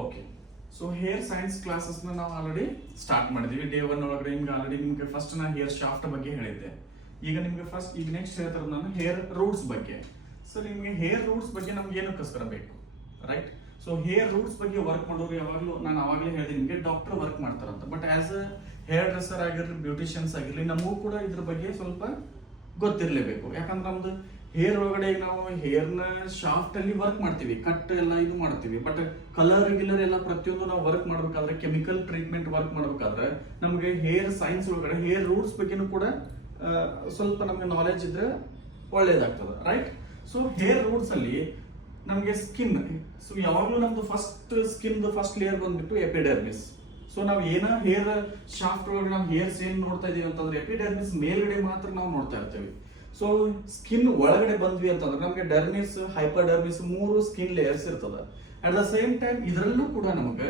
Okay, so hair science ಕ್ಲಾಸಸ್ನ ನಾವು already start ಮಾಡಿದ್ವಿ. Day 1 ಒಳಗಡೆ ನಿಮ್ಗೆ ಫಸ್ಟ್ ನಾನು ಹೇರ್ ಶಾಫ್ಟ್ ಬಗ್ಗೆ ಹೇಳಿದ್ದೆ. ಈಗ ನೆಕ್ಸ್ಟ್ ಹೇಳ್ತಾರೆ ನಾನು ಹೇರ್ ರೂಟ್ಸ್ ಬಗ್ಗೆ. ಸೊ ನಿಮಗೆ ಹೇರ್ ರೂಟ್ಸ್ ಬಗ್ಗೆ ನಮ್ಗೆ ಏನಕ್ಕೋಸ್ಕರ ಬೇಕು, ರೈಟ್? ಸೊ ಹೇರ್ ರೂಟ್ಸ್ ಬಗ್ಗೆ ವರ್ಕ್ ಮಾಡೋರು ಯಾವಾಗಲೂ ನಾನು ಅವಾಗಲೇ ಹೇಳಿದೆ ನಿಮಗೆ ಡಾಕ್ಟರ್ ವರ್ಕ್ ಮಾಡ್ತಾರಂತ. But as a hair dresser ಆಗಿರಲಿ, ಬ್ಯೂಟಿಷಿಯನ್ಸ್ ಆಗಿರಲಿ, ನಮಗೂ ಕೂಡ ಇದ್ರ ಬಗ್ಗೆ ಸ್ವಲ್ಪ ಗೊತ್ತಿರಲೇಬೇಕು. ಯಾಕಂದ್ರೆ ನಮ್ದು ಹೇರ್ ಒಳಗಡೆ ನಾವು ಹೇರ್ನ ಶಾಫ್ಟ್ ಅಲ್ಲಿ ವರ್ಕ್ ಮಾಡ್ತೀವಿ, ಕಟ್ ಎಲ್ಲ ಇದು ಮಾಡ್ತೀವಿ. ಬಟ್ ಕಲರ್ ಗಿಲ್ಲರ್ ಎಲ್ಲ ಪ್ರತಿಯೊಂದು ನಾವು ವರ್ಕ್ ಮಾಡ್ಬೇಕಾದ್ರೆ, ಕೆಮಿಕಲ್ ಟ್ರೀಟ್ಮೆಂಟ್ ವರ್ಕ್ ಮಾಡ್ಬೇಕಾದ್ರೆ ನಮಗೆ ಹೇರ್ ಸೈನ್ಸ್ ಒಳಗಡೆ ಹೇರ್ ರೂಟ್ಸ್ ಬಗ್ಗೆನೂ ಕೂಡ ಸ್ವಲ್ಪ ನಮ್ಗೆ ನಾಲೆಜ್ ಇದ್ರೆ ಒಳ್ಳೇದಾಗ್ತದೆ, ರೈಟ್? ಸೊ ಹೇರ್ ರೂಟ್ಸ್ ಅಲ್ಲಿ ನಮಗೆ ಸ್ಕಿನ್, ಸೊ ಯಾವಾಗಲೂ ನಮ್ದು ಫಸ್ಟ್ ಲೇಯರ್ ಬಂದ್ಬಿಟ್ಟು ಎಪಿಡರ್ಮಿಸ್. ಸೊ ನಾವು ಏನ ಹೇರ್ ಶಾಫ್ಟ್ ಒಳಗಡೆ ನಾವು ಹೇರ್ಸ್ ಏನ್ ನೋಡ್ತಾ ಇದೀವಿ ಅಂತಂದ್ರೆ ಎಪಿಡರ್ಮಿಸ್ ಮೇಲ್ಗಡೆ ಮಾತ್ರ ನಾವು ನೋಡ್ತಾ ಇರ್ತೀವಿ. ಸೊ ಸ್ಕಿನ್ ಒಳಗಡೆ ಬಂದ್ವಿ ಅಂತಂದ್ರೆ ನಮಗೆ ಡರ್ಮಿಸ್, ಹೈಪರ್ಡರ್ಮಿಸ್ 3 ಸ್ಕಿನ್ ಲೇಯರ್ಸ್ ಇರ್ತದ. ಅಟ್ ದ ಸೇಮ್ ಟೈಮ್ ಇದರಲ್ಲೂ ಕೂಡ ನಮಗೆ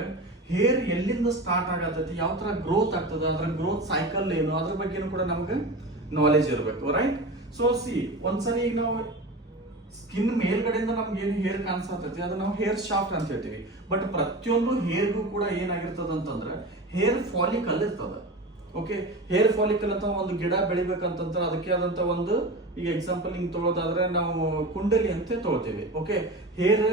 ಹೇರ್ ಎಲ್ಲಿಂದ ಸ್ಟಾರ್ಟ್ ಆಗತೈತಿ, ಯಾವ ತರ ಗ್ರೋತ್ ಆಗ್ತದ, ಅದ್ರ ಗ್ರೋತ್ ಸೈಕಲ್ ಏನು, ಅದ್ರ ಬಗ್ಗೆನೂ ಕೂಡ ನಮ್ಗೆ ನಾಲೆಜ್ ಇರಬೇಕು, ರೈಟ್? ಸೊ ಒಂದ್ಸರಿ ಈಗ ನಾವು ಸ್ಕಿನ್ ಮೇಲ್ಗಡೆಯಿಂದ ನಮ್ಗೆ ಏನು ಹೇರ್ ಕಾಣಿಸತೈತಿ ಅದು ನಾವು ಹೇರ್ ಶಾಫ್ಟ್ ಅಂತ ಹೇಳ್ತೀವಿ. ಬಟ್ ಪ್ರತಿಯೊಂದು ಹೇರ್ಗೂ ಕೂಡ ಏನಾಗಿರ್ತದ ಅಂತಂದ್ರೆ ಹೇರ್ ಫಾಲಿಕಲ್ ಇರ್ತದ. ಓಕೆ, ಹೇರ್ ಫಾಲಿಕಲ್ ಅಂತ ಒಂದು ಗಿಡ ಬೆಳಿಬೇಕಂತಂದ್ರೆ ಅದಕ್ಕೆ ಆದಂತ ಒಂದು, ಈಗ ಎಕ್ಸಾಂಪಲ್ ಹಿಂಗ್ ತೊಗೊಳೋದಾದ್ರೆ ನಾವು ಕುಂಡಲಿ ಅಂತ ತೊಗೊಳ್ತೀವಿ. ಓಕೆ, ಹೇರ್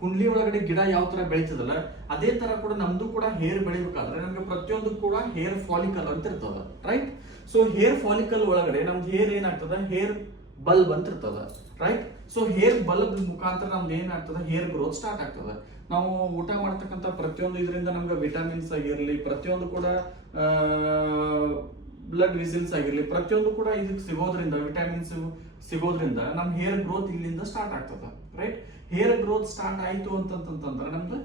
ಕುಂಡ್ಲಿ ಒಳಗಡೆ ಗಿಡ ಯಾವ ತರ ಬೆಳಿತದಲ್ಲ ಅದೇ ತರ ಕೂಡ ನಮ್ದು ಕೂಡ ಹೇರ್ ಬೆಳಿಬೇಕಾದ್ರೆ ನಮ್ಗೆ ಪ್ರತಿಯೊಂದು ಕೂಡ ಹೇರ್ ಫಾಲಿಕಲ್ ಅಂತ ಇರ್ತದ, ರೈಟ್? ಸೊ ಹೇರ್ ಫಾಲಿಕಲ್ ಒಳಗಡೆ ನಮ್ದು ಹೇರ್ ಏನಾಗ್ತದ, ಹೇರ್ ಬಲ್ಬ್ ಅಂತ ಇರ್ತದ, ರೈಟ್? ಸೊ ಹೇರ್ ಬಲ್ಬ್ ಮುಖಾಂತರ ನಮ್ದು ಏನಾಗ್ತದ, ಹೇರ್ ಗ್ರೋತ್ ಸ್ಟಾರ್ಟ್ ಆಗ್ತದ. ನಾವು ಊಟ ಮಾಡ್ತಕ್ಕಂಥ ಪ್ರತಿಯೊಂದು ಇದರಿಂದ ನಮ್ಗೆ ವಿಟಮಿನ್ಸ್ ಆಗಿರ್ಲಿ, ಪ್ರತಿಯೊಂದು ಕೂಡ ಬ್ಲಡ್ ವಿಸಿಲ್ಸ್ ಆಗಿರ್ಲಿ, ಪ್ರತಿಯೊಂದು ಕೂಡ ಇದಕ್ಕೆ ಸಿಗೋದ್ರಿಂದ, ವಿಟಮಿನ್ಸ್ ಸಿಗೋದ್ರಿಂದ ನಮ್ ಹೇರ್ ಗ್ರೋತ್ ಇಲ್ಲಿಂದ ಸ್ಟಾರ್ಟ್ ಆಗ್ತದ, ರೈಟ್? ಹೇರ್ ಗ್ರೋತ್ ಸ್ಟಾರ್ಟ್ ಆಯ್ತು ಅಂತಂತಂದ್ರೆ ನಮ್ದು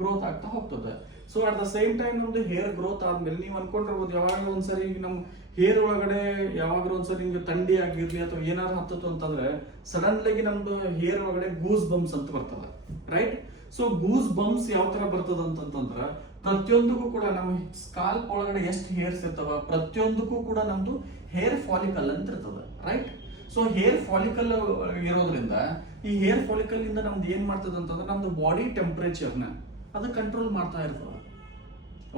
ಗ್ರೋತ್ ಆಗ್ತಾ ಹೋಗ್ತದೆ. So at the same time ನಮ್ದು ಹೇರ್ ಗ್ರೋತ್ ಆದ್ಮೇಲೆ ನೀವು ಅನ್ಕೊಂಡಿರ್ಬೋದು ಯಾವಾಗ ಒಂದ್ಸರಿ ನಮ್ ಹೇರ್ ಒಳಗಡೆ ಯಾವಾಗ್ಲೂ ಒಂದ್ಸರಿ ನಿಮ್ಗೆ ಥಂಡಿ ಆಗಿರ್ಲಿ ಅಥವಾ ಏನಾದ್ರು ಹತ್ತತ್ತು ಅಂತಂದ್ರೆ ಸಡನ್ ಆಗಿ ನಮ್ದು ಹೇರ್ ಒಳಗಡೆ ಗೂಸ್ ಬಂಪ್ಸ್ ಅಂತ ಬರ್ತದ, ರೈಟ್? ಸೊ ಗೂಸ್ ಬಂಪ್ಸ್ ಯಾವ ತರ ಬರ್ತದ ಅಂತಂದ್ರ ಪ್ರತಿಯೊಂದಕ್ಕೂ ಕೂಡ ನಮ್ಮ ಸ್ಕಾಲ್ಪ್ ಒಳಗಡೆ ಎಷ್ಟು ಹೇರ್ಸ್ ಇರ್ತಾವ ಪ್ರತಿಯೊಂದಕ್ಕೂ ಕೂಡ ನಮ್ದು ಹೇರ್ ಫಾಲಿಕಲ್ ಅಂತ ಇರ್ತದ, ರೈಟ್? ಸೊ ಹೇರ್ ಫಾಲಿಕಲ್ ಇರೋದ್ರಿಂದ ಈ ಹೇರ್ ಫಾಲಿಕಲ್ ಇಂದ ನಮ್ದು ಏನ್ ಮಾಡ್ತದ ಅಂತಂದ್ರೆ ನಮ್ದು ಬಾಡಿ ಟೆಂಪರೇಚರ್ನ ಅದು ಕಂಟ್ರೋಲ್ ಮಾಡ್ತಾ ಇರ್ತದ.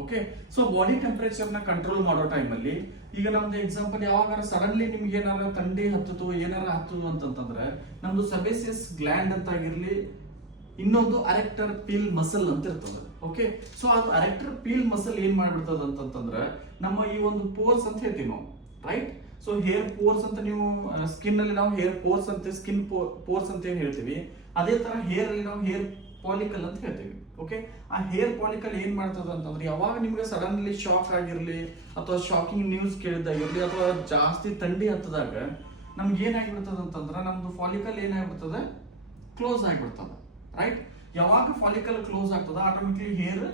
ಓಕೆ, ಸೊ ಬಾಡಿ ಟೆಂಪರೇಚರ್ ನ ಕಂಟ್ರೋಲ್ ಮಾಡೋ ಟೈಮಲ್ಲಿ ಈಗ ನಮ್ದು ಎಕ್ಸಾಂಪಲ್ ಯಾವಾಗ ಸಡನ್ಲಿ ನಿಮ್ಗೆ ಏನಾರ ಥಂಡಿ ಹತ್ತದು ಏನಾರ ಹತ್ತದು ಅಂತಂದ್ರೆ ನಮ್ದು ಸೆಬೇಸಿಯಸ್ ಗ್ಲ್ಯಾಂಡ್ ಅಂತ ಆಗಿರ್ಲಿ, ಇನ್ನೊಂದು ಅರೆಕ್ಟರ್ ಪೀಲ್ ಮಸಲ್ ಅಂತ ಇರ್ತದೆ. ಓಕೆ, ಸೊ ಅದು ಅರೆಕ್ಟರ್ ಪೀಲ್ ಮಸಲ್ ಏನ್ ಮಾಡ್ಬಿಡ್ತದ ಅಂತಂದ್ರೆ ನಮ್ಮ ಈ ಒಂದು ಪೋರ್ಸ್ ಅಂತ ಹೇಳ್ತೀವಿ ನಾವು, ರೈಟ್? ಸೊ ಹೇರ್ ಪೋರ್ಸ್ ಅಂತ ನೀವು ಸ್ಕಿನ್ ಅಲ್ಲಿ ನಾವು ಹೇರ್ ಪೋರ್ಸ್ ಅಂತ ಸ್ಕಿನ್ ಪೋರ್ಸ್ ಅಂತ ಏನ್ ಹೇಳ್ತೀವಿ, ಅದೇ ತರ ಹೇರ್ ಅಲ್ಲಿ ನಾವು ಹೇರ್ ಪಾಲಿಕಲ್ ಅಂತ ಹೇಳ್ತೀವಿ. ಓಕೆ, ಆ ಹೇರ್ ಪಾಲಿಕಲ್ ಏನ್ ಮಾಡ್ತದ ಅಂತಂದ್ರೆ ಯಾವಾಗ ನಿಮ್ಗೆ ಸಡನ್ಲಿ ಶಾಕ್ ಆಗಿರ್ಲಿ ಅಥವಾ ಶಾಕಿಂಗ್ ನ್ಯೂಸ್ ಕೇಳಿದಾಗಿರ್ಲಿ ಅಥವಾ ಜಾಸ್ತಿ ಥಂಡಿ ಹತ್ತದಾಗ ನಮ್ಗೆ ಏನಾಗ್ಬಿಡ್ತದ ಅಂತಂದ್ರೆ ನಮ್ದು ಫಾಲಿಕಲ್ ಏನಾಗ್ಬಿಡ್ತದ, ಕ್ಲೋಸ್ ಆಗಿಬಿಡ್ತದ, ರೈಟ್? ಯಾವಾಗ ಫಾಲಿಕಲ್ ಕ್ಲೋಸ್ ಆಗ್ತದ ಆಟೋಮೆಟಿಕ್ಲಿ ಹೇರ್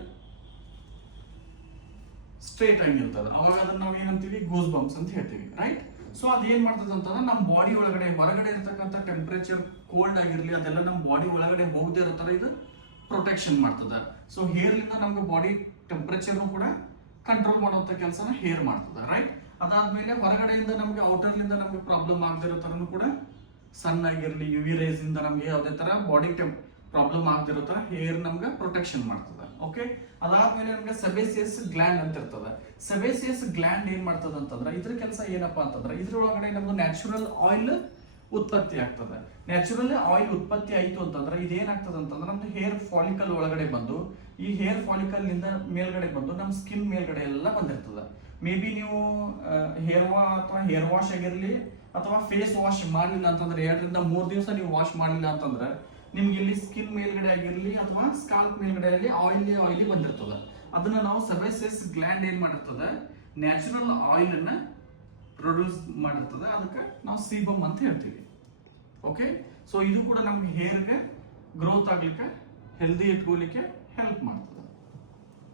ಸ್ಟ್ರೇಟ್ ಆಗಿರ್ತದ. ಅವಾಗ ಅದನ್ನ ನಾವು ಏನಂತೀವಿ, ಗೂಸ್ ಬಂಪ್ಸ್ ಅಂತ ಹೇಳ್ತೀವಿ, ರೈಟ್? ಸೊ ಅದೇನ್ ಮಾಡ್ತದ ಅಂತಂದ್ರೆ ನಮ್ಮ ಬಾಡಿ ಒಳಗಡೆ ಹೊರಗಡೆ ಇರ್ತಕ್ಕಂಥ ಟೆಂಪರೇಚರ್ ಕೋಲ್ಡ್ ಆಗಿರ್ಲಿ ಅದೆಲ್ಲ ನಮ್ಮ ಬಾಡಿ ಒಳಗಡೆ ಹೋಗದೆ ಇರೋ ತರ ಇದು ಪ್ರೊಟೆಕ್ಷನ್ ಮಾಡ್ತದ. ಸೊ ಹೇರ್ಲಿಂದ ನಮ್ಗೆ ಬಾಡಿ ಟೆಂಪರೇಚರ್ ಕೂಡ ಕಂಟ್ರೋಲ್ ಮಾಡುವಂತ ಕೆಲಸನ ಹೇರ್ ಮಾಡ್ತದ, ರೈಟ್? ಅದಾದ್ಮೇಲೆ ಹೊರಗಡೆಯಿಂದ ನಮ್ಗೆ ಔಟರ್ಲಿಂದ ನಮ್ಗೆ ಪ್ರಾಬ್ಲಮ್ ಆಗದಿರೋ ತರನು ಕೂಡ ಸನ್ ಆಗಿರ್ಲಿ, UV ರೇಸ್ ಇಂದ ನಮ್ಗೆ ಯಾವುದೇ ತರ ಬಾಡಿ ಪ್ರಾಬ್ಲಮ್ ಆಗದಿರೋ ತರ ಹೇರ್ ನಮ್ಗೆ ಪ್ರೊಟೆಕ್ಷನ್ ಮಾಡ್ತದ. ಓಕೆ, ಅದಾದ್ಮೇಲೆ ನಮ್ಗೆ ಸೆಬೇಸಿಯಸ್ ಗ್ಲ್ಯಾಂಡ್ ಅಂತ ಇರ್ತದ. ಸೆಬೇಸಿಯಸ್ ಗ್ಲ್ಯಾಂಡ್ ಏನ್ ಮಾಡ್ತದ ಅಂತಂದ್ರೆ ಇದ್ರ ಕೆಲಸ ಏನಪ್ಪಾ ಅಂತಂದ್ರೆ ಇದ್ರೊಳಗಡೆ ನಮ್ದು ನ್ಯಾಚುರಲ್ ಆಯಿಲ್ ಉತ್ಪತ್ತಿ ಆಗ್ತದೆ. ನ್ಯಾಚುರಲ್ ಆಯಿಲ್ ಉತ್ಪತ್ತಿ ಆಯ್ತು ಅಂತಂದ್ರೆ ಇದೇನಾಗ್ತದ ಅಂತಂದ್ರೆ ನಮ್ದು ಹೇರ್ ಫಾಲಿಕಲ್ ಒಳಗಡೆ ಬಂದು ಈ ಹೇರ್ ಫಾಲಿಕಲ್ ನಿಂದ ಮೇಲ್ಗಡೆ ಬಂದು ನಮ್ ಸ್ಕಿನ್ ಮೇಲ್ಗಡೆ ಎಲ್ಲ ಬಂದಿರ್ತದ. ಮೇ ಬಿ ನೀವು ಹೇರ್ ವಾಶ್ ಆಗಿರ್ಲಿ ಅಥವಾ ಫೇಸ್ ವಾಶ್ ಮಾಡ್ಲಿಲ್ಲ ಅಂತಂದ್ರೆ 2 ರಿಂದ 3 ದಿವಸ ನೀವು ವಾಶ್ ಮಾಡ್ಲಿಲ್ಲ ಅಂತಂದ್ರೆ ನಿಮ್ಗೆ ಇಲ್ಲಿ ಸ್ಕಿನ್ ಮೇಲ್ಗಡೆ ಆಗಿರ್ಲಿ ಅಥವಾ ಸ್ಕಾಲ್ಪ್ ಮೇಲ್ಗಡೆ ಆಯಿಲಿ ಬಂದಿರ್ತದ. ಅದನ್ನ ನಾವು ಸೆಬೇಸಿಯಸ್ ಗ್ಲ್ಯಾಂಡ್ ಏನ್ ಮಾಡಿರ್ತದ, ನ್ಯಾಚುರಲ್ ಆಯಿಲ್ ಅನ್ನ ಪ್ರೊಡ್ಯೂಸ್ ಮಾಡಿರ್ತದೆ. ಅದಕ್ಕೆ ನಾವು ಸೀಬಮ್ ಅಂತ ಹೇಳ್ತೀವಿ. ಓಕೆ, ಸೊ ಇದು ಕೂಡ ನಮ್ಗೆ ಹೇರ್ಗೆ ಗ್ರೋತ್ ಆಗ್ಲಿಕ್ಕೆ, ಹೆಲ್ದಿ ಇಟ್ಕೊಳ್ಳಿಕ್ಕೆ ಹೆಲ್ಪ್ ಮಾಡ್ತದೆ.